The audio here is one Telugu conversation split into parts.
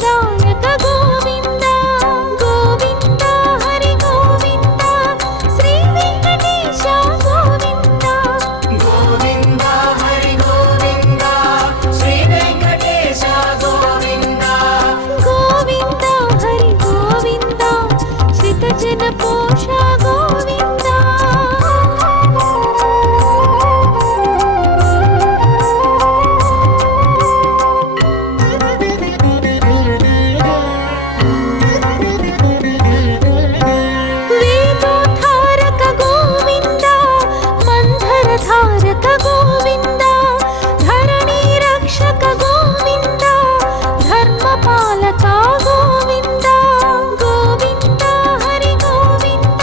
ప్రదాయక గోవింద గోవింద హరి గోవింద శ్రీ వెంకటేశ గోవింద గోవింద హరి గోవింద శ్రీ వెంకటేశ గోవింద గోవింద హరి గోవింద శ్రితజన పోష గోవింద వేదోద్ధారక గోవింద మంధరధారక గోవింద ధరణి రక్షక గోవింద ధర్మపాలక గోవింద గోవింద హరి గోవింద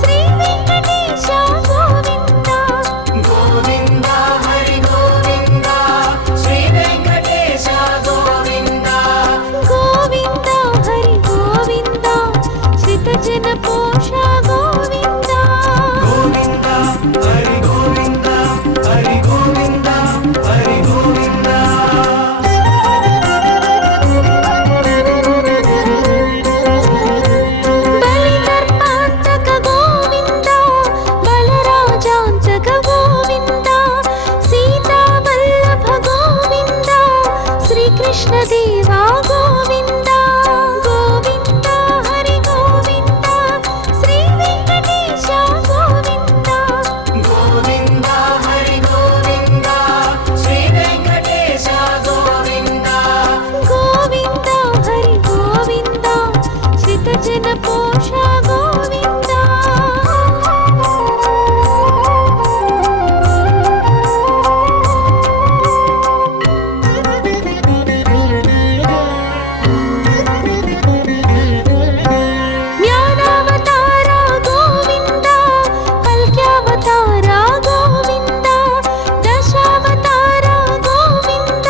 శ్రీ వెంకటేశ గోవింద గోవింద హరి గోవింద శ్రీ వెంకటేశ గోవింద గోవింద హరి గోవింద శ్రితజన పోష గోవింద గోవింద హరి గోవింద హరి గోవింద హరి గోవింద బలిదర్పాంతక గోవింద బలరాజాంతక గోవింద సీతావల్లభ గోవింద శ్రీకృష్ణదేవా గోవింద గోవింద హరి గోవింద శ్రీ వెంకటేశ గోవింద గోవింద హరి గోవింద శ్రీ వెంకటేశ గోవింద గోవింద హరి గోవింద శ్రితజన పోష గోవింద జ్ఞానావతార గోవింద కల్క్యావతార గోవింద దశావతార గోవింద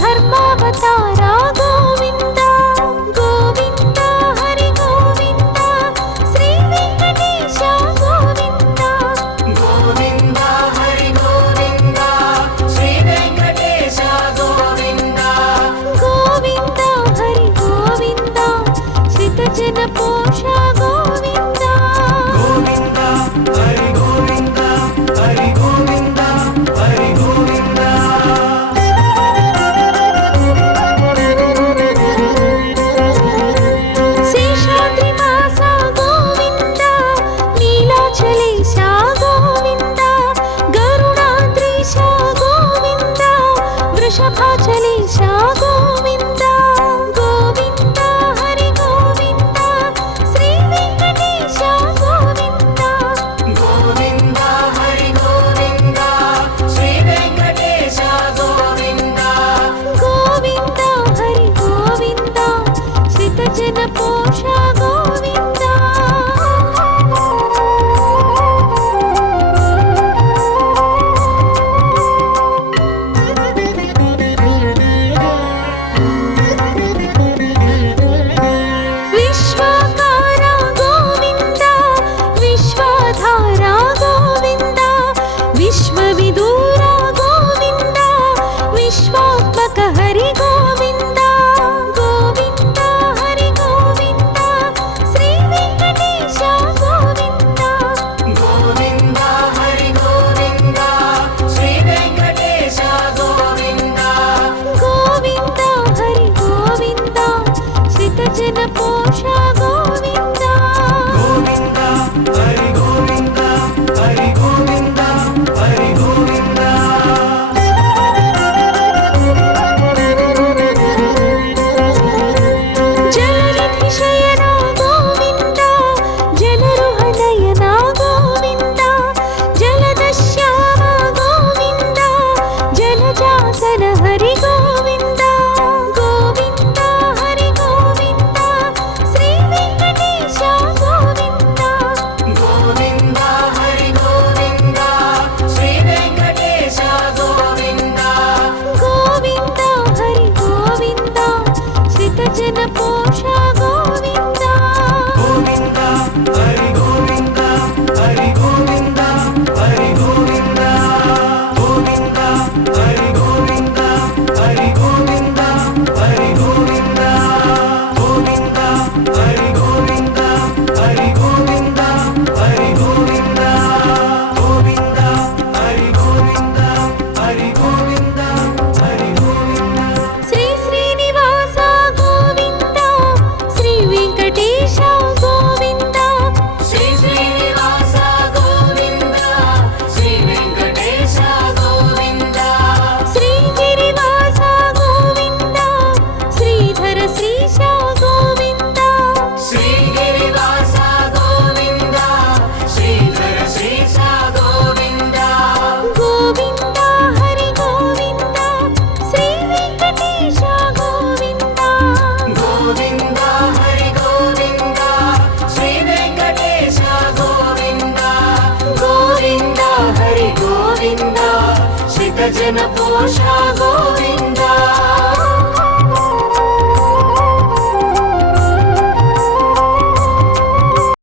ధర్మావతార గోవింద గోవింద హరి గోవింద శ్రీ వెంకటేశ గోవింద గోవింద హరి గోవింద శ్రీ వెంకటేశ గోవింద గోవింద హరి గోవింద శ్రితజన పోష గోవింద గోవింద హరి గోవింద హరి గోవింద హరి గోవింద శేషాద్రివాస గోవింద నీలాచలేశ గోవింద గరుడాద్రీశ గోవింద వృషభాచలేశ గోవింద గోవింద హరి గోవింద శ్రీ వెంకటేశ గోవింద గోవింద హరి గోవింద శ్రీ వెంకటేశ గోవింద గోవింద హరి గోవింద శ్రితజన పోష గోవింద విశ్వాకార గోవింద విశ్వాధార గోవింద విశ్వవిదూర గోవింద విశ్వాత్మక హరి గోవింద గోవింద హరి గోవింద శ్రీ వెంకటేశ గోవింద గోవింద హరి గోవింద శ్రీ వెంకటేశ గోవింద గోవింద హరి గోవింద శ్రితజన పోష గోవింద గోవింద హరి గోవింద హరి గోవింద హరి గోవింద జలనిధి శయన గోవింద జలరుహనయన గోవింద జలదశ్యామ గోవింద జలజాసన హరి గోవింద గోవింద హరి గోవింద శ్రీ వెంకటేశ గోవింద గోవింద హరి గోవింద శ్రీ వెంకటేశ గోవింద గోవింద హరి గోవింద శ్రితజన పోష గోవింద గోవింద హరి గోవింద హరి గోవింద హరి గోవింద గోవింద హరి గోవింద హరి గోవింద హరి గోవింద పోష గోవింద